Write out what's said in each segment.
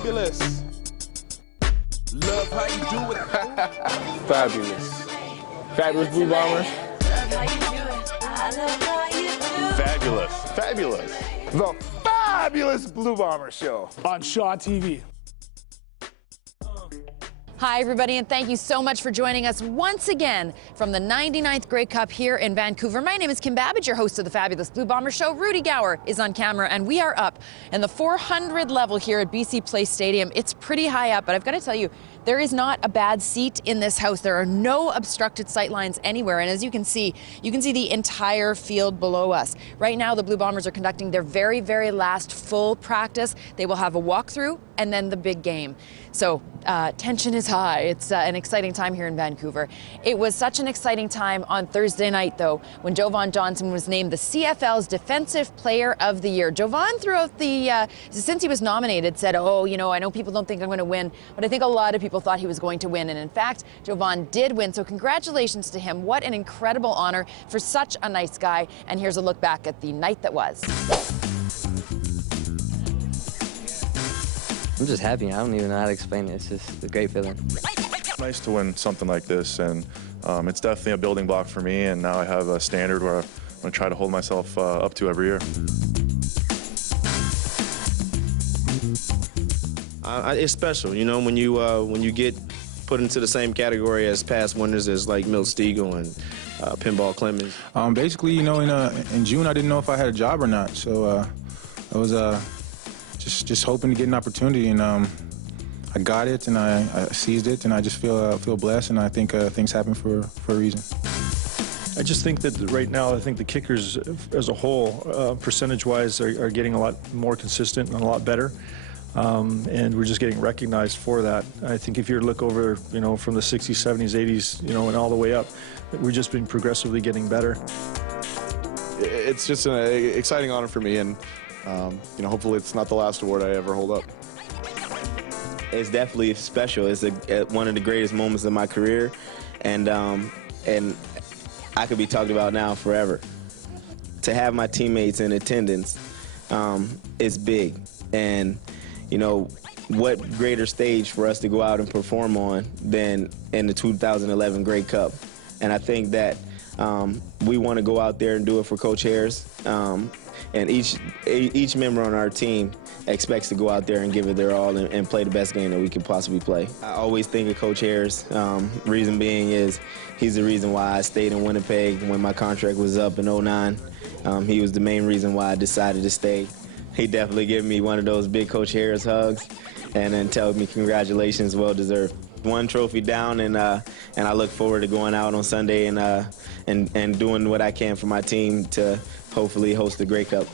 Fabulous. Love how you do it. Fabulous. Fabulous Blue Bombers. Fabulous. Fabulous. The Fabulous Blue Bomber Show on Shaw TV. Hi, everybody, and thank you so much for joining us once again from the 99th Grey Cup here in Vancouver. My name is Kim Babij, your host of the Fabulous Blue Bomber Show. Rudy Gower is on camera, and we are up in the 400 level here at BC Place Stadium. It's pretty high up, but I've got to tell you, there is not a bad seat in this house. There are no obstructed sight lines anywhere, and as you can see the entire field below us. Right now, the Blue Bombers are conducting their very, very last full practice. They will have a walkthrough and then the big game. So tension is high. It's an exciting time here in Vancouver. It was such an exciting time on Thursday night, though, when Jovan Johnson was named the CFL's Defensive Player of the Year. Jovan, throughout the, since he was nominated, said, oh, you know, I know people don't think I'm going to win, but I think a lot of people thought he was going to win. And in fact, Jovan did win. So congratulations to him. What an incredible honor for such a nice guy. And here's a look back at the night that was. I'm just happy. I don't even know how to explain it. It's just a great feeling. Nice to win something like this, and it's definitely a building block for me, and now I have a standard where I'm going to try to hold myself up to every year. It's special, you know, when you get put into the same category as past winners as like Milt Stegall and Pinball Clemens. Basically, you know, in June I didn't know if I had a job or not, so I was just hoping to get an opportunity, and I got it, and I seized it, and I just feel blessed, and I think things happen for a reason. I just think that right now, I think the kickers as a whole, percentage-wise, are getting a lot more consistent and a lot better. And we're just getting recognized for that. I think if you look over, you know, from the 60s, 70s, 80s, you know, and all the way up, we've just been progressively getting better. It's just an exciting honor for me, and you know, hopefully it's not the last award I ever hold up. It's definitely special. It's one of the greatest moments of my career, and I could be talked about now forever. To have my teammates in attendance is big, and you know, what greater stage for us to go out and perform on than in the 2011 Grey Cup. And I think that we want to go out there and do it for Coach Harris. And each member on our team expects to go out there and give it their all and play the best game that we can possibly play. I always think of Coach Harris. Reason being is he's the reason why I stayed in Winnipeg when my contract was up in '09. He was the main reason why I decided to stay. He definitely gave me one of those big Coach Harris hugs and then told me congratulations, well deserved. One trophy down, and I look forward to going out on Sunday and doing what I can for my team to hopefully host the Grey Cup.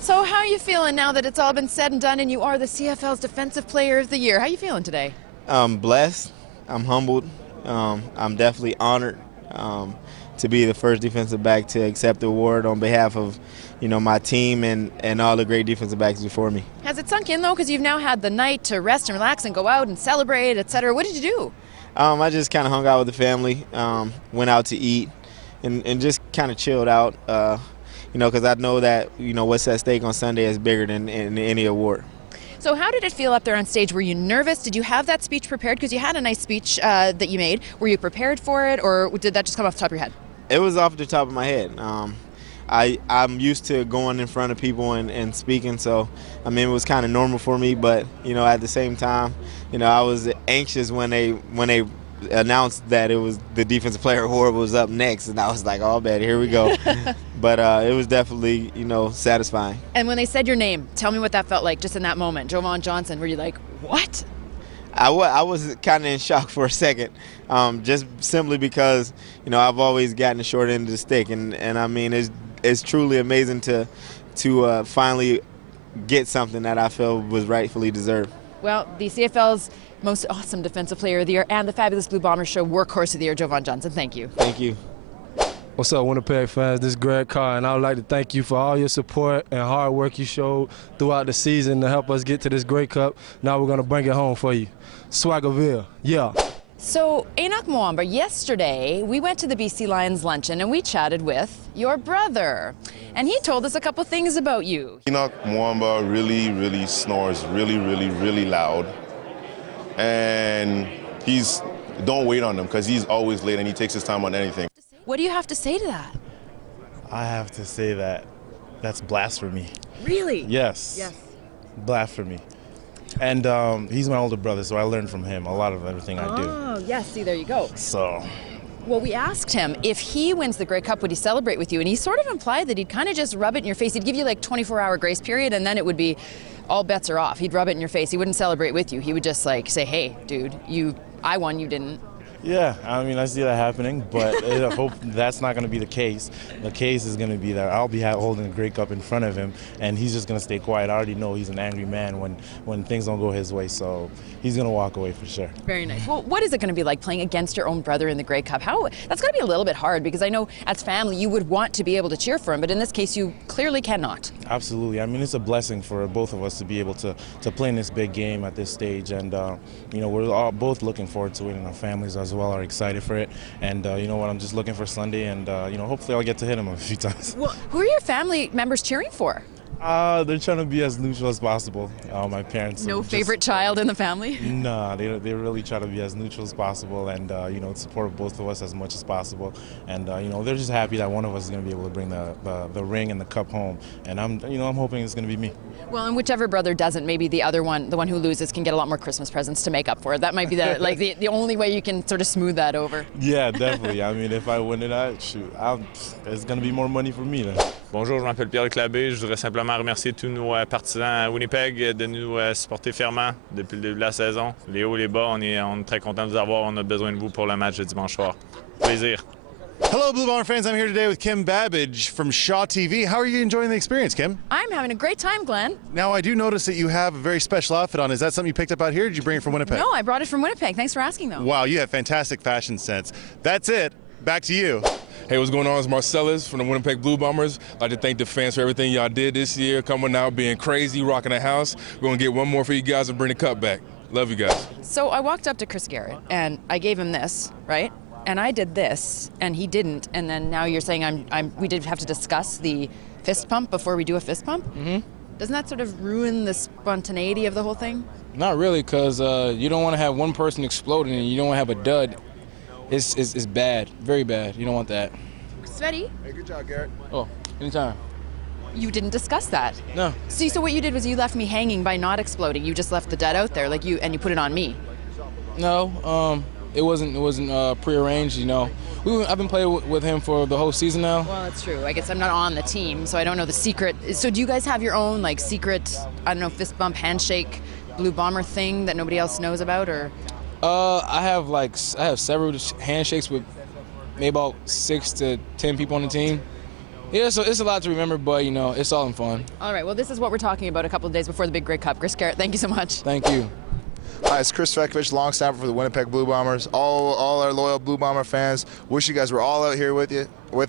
So how are you feeling now that it's all been said and done and you are the CFL's Defensive Player of the Year? How are you feeling today? I'm blessed. I'm humbled. I'm definitely honored to be the first defensive back to accept the award on behalf of, you know, my team and all the great defensive backs before me. Has it sunk in, though, because you've now had the night to rest and relax and go out and celebrate, etc.? What did you do? I just kind of hung out with the family, went out to eat, and just kind of chilled out, you know, because I know that, you know, what's at stake on Sunday is bigger than any award. So how did it feel up there on stage? Were you nervous? Did you have that speech prepared? Because you had a nice speech that you made. Were you prepared for it, or did that just come off the top of your head? It was off the top of my head. I'm used to going in front of people and speaking, so I mean it was kind of normal for me. But you know, at the same time, you know, I was anxious when they announced that it was the Defensive Player Award was up next, and I was like, oh man, here we go. But it was definitely, you know, satisfying. And when they said your name, tell me what that felt like just in that moment. Jovan Johnson, were you like, what? I was kind of in shock for a second, just simply because, you know, I've always gotten the short end of the stick, and I mean it's truly amazing to finally get something that I feel was rightfully deserved. Well, the CFL's most awesome Defensive Player of the Year and the Fabulous Blue Bomber Show Workhorse of the Year, Jovan Johnson. Thank you. Thank you. What's up, Winnipeg fans? This is Greg Carr, and I would like to thank you for all your support and hard work you showed throughout the season to help us get to this Grey Cup. Now we're going to bring it home for you. Swaggerville, yeah. So, Enoch Mwamba, yesterday we went to the BC Lions luncheon and we chatted with your brother. And he told us a couple things about you. Enoch Mwamba really snores really loud. And don't wait on him because he's always late and he takes his time on anything. What do you have to say to that? I have to say that that's blasphemy. Really? Yes. Yes. Blasphemy. And he's my older brother, so I learned from him a lot of everything I do. Oh, yes, see, there you go. So. Well, we asked him if he wins the Grey Cup, would he celebrate with you? And he sort of implied that he'd kind of just rub it in your face. He'd give you like 24-hour grace period, and then it would be all bets are off. He'd rub it in your face. He wouldn't celebrate with you. He would just like say, hey, dude, I won, you didn't. Yeah, I mean, I see that happening, but I hope that's not going to be the case. The case is going to be that I'll be holding a Grey Cup in front of him, and he's just going to stay quiet. I already know he's an angry man when things don't go his way, so he's going to walk away for sure. Very nice. Well, what is it going to be like playing against your own brother in the Grey Cup? That's got to be a little bit hard, because I know as family you would want to be able to cheer for him, but in this case you clearly cannot. Absolutely. I mean, it's a blessing for both of us to be able to play in this big game at this stage, and you know, we're all both looking forward to it, and our families as well are excited for it. And you know what, I'm just looking for Sunday, and you know, hopefully I'll get to hit him a few times. Well, who are your family members cheering for? They're trying to be as neutral as possible. My parents. No favorite child in the family? Nah, they really try to be as neutral as possible, and you know, support both of us as much as possible. And you know, they're just happy that one of us is going to be able to bring the ring and the cup home. And I'm hoping it's going to be me. Well, and whichever brother doesn't, maybe the other one, the one who loses, can get a lot more Christmas presents to make up for it. That might be the only way you can sort of smooth that over. Yeah, definitely. I mean, if I win it, it's going to be more money for me then. Bonjour, je m'appelle Pierre Clabé. Je voudrais simplement remercier tous nos partisans à Winnipeg de nous supporter fièrement depuis le début de la saison. Les hauts, les bas, on est très contents de vous avoir. On a besoin de vous pour le match de dimanche soir. Plaisir. Hello, Blue Bomber fans. I'm here today with Kim Babij from Shaw TV. How are you enjoying the experience, Kim? I'm having a great time, Glenn. Now, I do notice that you have a very special outfit on. Is that something you picked up out here, or did you bring it from Winnipeg? No, I brought it from Winnipeg. Thanks for asking, though. Wow, you have fantastic fashion sense. That's it. Back to you. Hey, what's going on? It's Marcellus from the Winnipeg Blue Bombers. I'd like to thank the fans for everything y'all did this year, coming out, being crazy, rocking the house. We're going to get one more for you guys and bring the cup back. Love you guys. So I walked up to Chris Garrett, and I gave him this, right? And I did this, and he didn't. And then now you're saying we did have to discuss the fist pump before we do a fist pump? Mm-hmm. Doesn't that sort of ruin the spontaneity of the whole thing? Not really, because you don't want to have one person exploding and you don't want to have a dud. It's bad, very bad. You don't want that. Sveti? Hey, good job, Garrett. Oh, anytime. You didn't discuss that. No. See, so what you did was you left me hanging by not exploding. You just left the dud out there, and you put it on me. No, it wasn't prearranged. You know, I've been playing with him for the whole season now. Well, that's true. I guess I'm not on the team, so I don't know the secret. So do you guys have your own like secret, I don't know, fist bump, handshake, Blue Bomber thing that nobody else knows about, or? I have several handshakes with maybe about 6 to 10 people on the team. Yeah, so it's a lot to remember, but you know, it's all in fun. All right, well, this is what we're talking about a couple of days before the big Grey Cup. Chris Garrett, thank you so much. Thank you. Hi, it's Chris Fekovich, long snapper for the Winnipeg Blue Bombers. All our loyal Blue Bomber fans, wish you guys were all out here with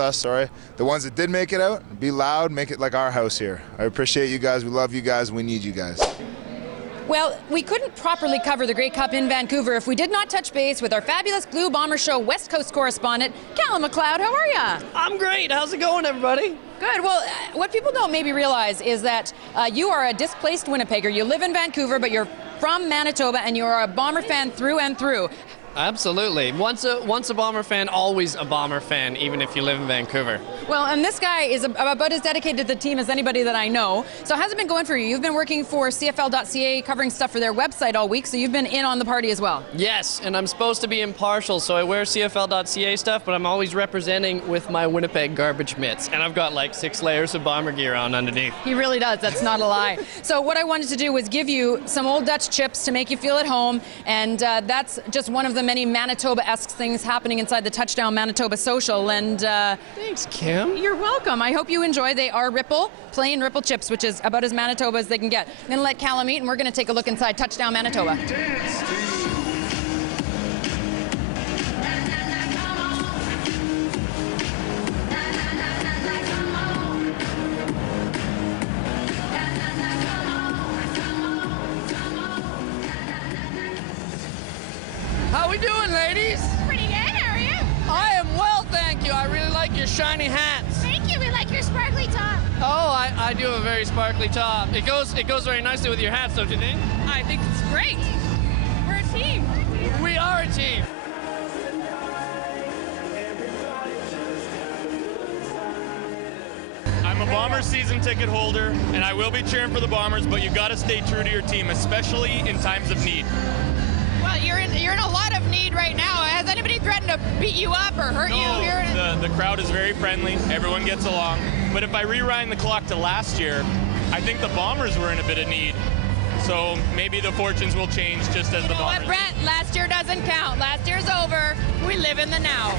us. The ones that did make it out, be loud, make it like our house here. I appreciate you guys, we love you guys, we need you guys. Well, we couldn't properly cover the Grey Cup in Vancouver if we did not touch base with our fabulous Blue Bomber Show West Coast correspondent, Callum McLeod. How are ya? I'm great. How's it going, everybody? Good. Well, what people don't maybe realize is that you are a displaced Winnipegger. You live in Vancouver, but you're from Manitoba, and you're a Bomber fan through and through. Absolutely. Once a Bomber fan, always a Bomber fan, even if you live in Vancouver. Well, and this guy is about as dedicated to the team as anybody that I know. So how's it been going for you? You've been working for CFL.ca, covering stuff for their website all week, so you've been in on the party as well. Yes, and I'm supposed to be impartial, so I wear CFL.ca stuff, but I'm always representing with my Winnipeg garbage mitts, and I've got like 6 layers of Bomber gear on underneath. He really does. That's not a lie. So what I wanted to do was give you some old Dutch chips to make you feel at home, and that's just one of the many Manitoba-esque things happening inside the Touchdown Manitoba Social. And thanks, Kim. You're welcome. I hope you enjoy. They are Ripple, plain Ripple chips, which is about as Manitoba as they can get. I'm going to let Callum eat, and we're going to take a look inside Touchdown Manitoba. How we doing, ladies? Pretty good, how are you? I am well, thank you. I really like your shiny hats. Thank you, we like your sparkly top. Oh, I do have a very sparkly top. It goes very nicely with your hats, don't you think? I think it's great. We're a team. We are a team. I'm a Bombers season ticket holder, and I will be cheering for the Bombers, but you got to stay true to your team, especially in times of need. Well, you're in a lot of need right now. Has anybody threatened to beat you up or hurt you here? The crowd is very friendly. Everyone gets along. But if I rewind the clock to last year, I think the Bombers were in a bit of need. So maybe the fortunes will change just as the Bombers. What, Brent? Last year doesn't count. Last year's over. We live in the now.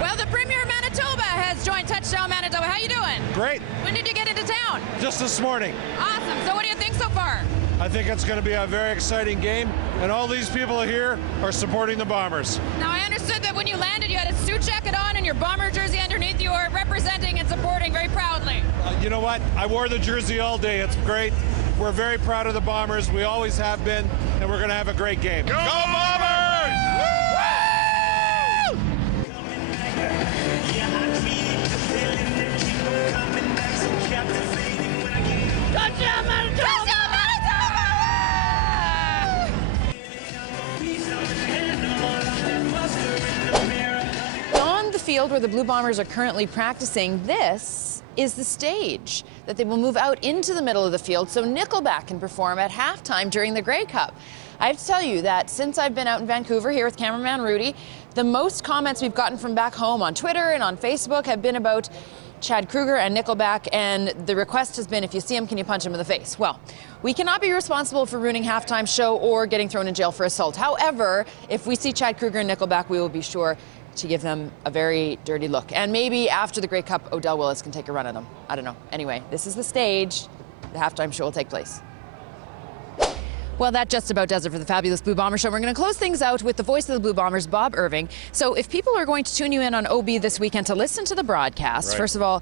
Well, the Premier of Manitoba has joined Touchdown Manitoba. How you doing? Great. When did you get into town? Just this morning. Awesome. So what do you think so far? I think it's going to be a very exciting game, and all these people here are supporting the Bombers. Now, I understood that when you landed, you had a suit jacket on and your Bomber jersey underneath. You were representing and supporting very proudly. You know what? I wore the jersey all day. It's great. We're very proud of the Bombers. We always have been, and we're going to have a great game. Go Bombers! Woo! Touchdown, Manitoba! Touchdown, Manitoba! On the field where the Blue Bombers are currently practicing, this is the stage that they will move out into the middle of the field so Nickelback can perform at halftime during the Grey Cup. I have to tell you that since I've been out in Vancouver here with cameraman Rudy, the most comments we've gotten from back home on Twitter and on Facebook have been about Chad Kroeger and Nickelback, and the request has been, if you see him, can you punch him in the face? Well, we cannot be responsible for ruining halftime show or getting thrown in jail for assault. However, if we see Chad Kroeger and Nickelback, we will be sure to give them a very dirty look. And maybe after the Grey Cup, Odell Willis can take a run at them. I don't know. Anyway, this is the stage. The halftime show will take place. Well, that just about does it for the Fabulous Blue Bomber Show. We're going to close things out with the voice of the Blue Bombers, Bob Irving. So if people are going to tune you in on OB this weekend to listen to the broadcast, Right. first of all,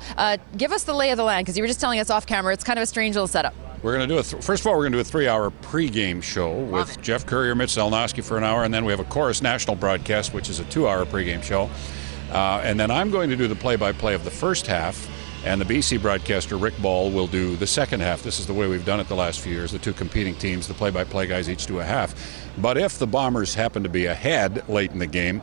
give us the lay of the land, because you were just telling us off camera. It's kind of a strange little setup. We're going to do first of all, we're going to do a 3-hour pregame show with Jeff Courier, Mitch Zelnowski for an hour, and then we have a Chorus National broadcast, which is a 2-hour pregame show. And then I'm going to do the play-by-play of the first half, and the BC broadcaster, Rick Ball, will do the second half. This is the way we've done it the last few years. The two competing teams, the play-by-play guys, each do a half. But if the Bombers happen to be ahead late in the game,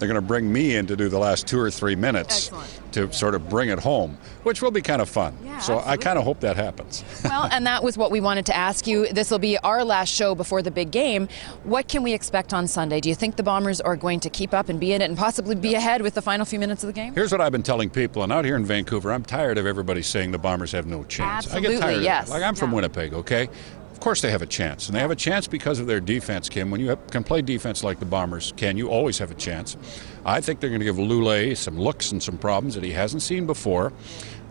they're going to bring me in to do the last 2 or 3 minutes to sort of bring it home, which will be kind of fun. Yeah, so absolutely. I kind of hope that happens. Well, and that was what we wanted to ask you. This will be our last show before the big game. What can we expect on Sunday? Do you think the Bombers are going to keep up and be in it and possibly be ahead with the final few minutes of the game? Here's what I've been telling people, and out here in Vancouver, I'm tired of everybody saying the Bombers have no chance. I Absolutely, get tired yes. of that. Like, I'm from Winnipeg, okay? Of course they have a chance, and they have a chance because of their defense, Kim. When you can play defense like the Bombers can, you always have a chance. I think they're going to give Lule some looks and some problems that he hasn't seen before.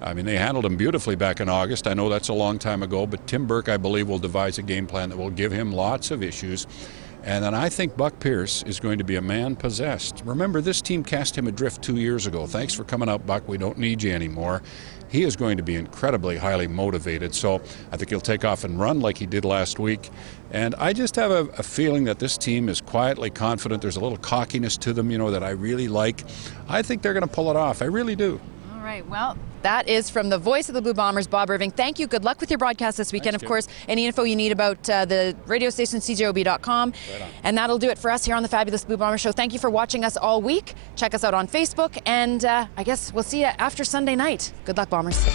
I mean, they handled him beautifully back in August. I know that's a long time ago, but Tim Burke, I believe, will devise a game plan that will give him lots of issues. And then I think Buck Pierce is going to be a man possessed. Remember, this team cast him adrift 2 years ago. Thanks for coming out, Buck. We don't need you anymore. He is going to be incredibly highly motivated. So I think he'll take off and run like he did last week. And I just have a feeling that this team is quietly confident. There's a little cockiness to them, you know, that I really like. I think they're going to pull it off. I really do. All right, well, that is from the voice of the Blue Bombers, Bob Irving. Thank you. Good luck with your broadcast this weekend. Thanks, of course, any info you need about the radio station, cjob.com. And that'll do it for us here on the Fabulous Blue Bomber Show. Thank you for watching us all week. Check us out on Facebook, and I guess we'll see you after Sunday night. Good luck, Bombers.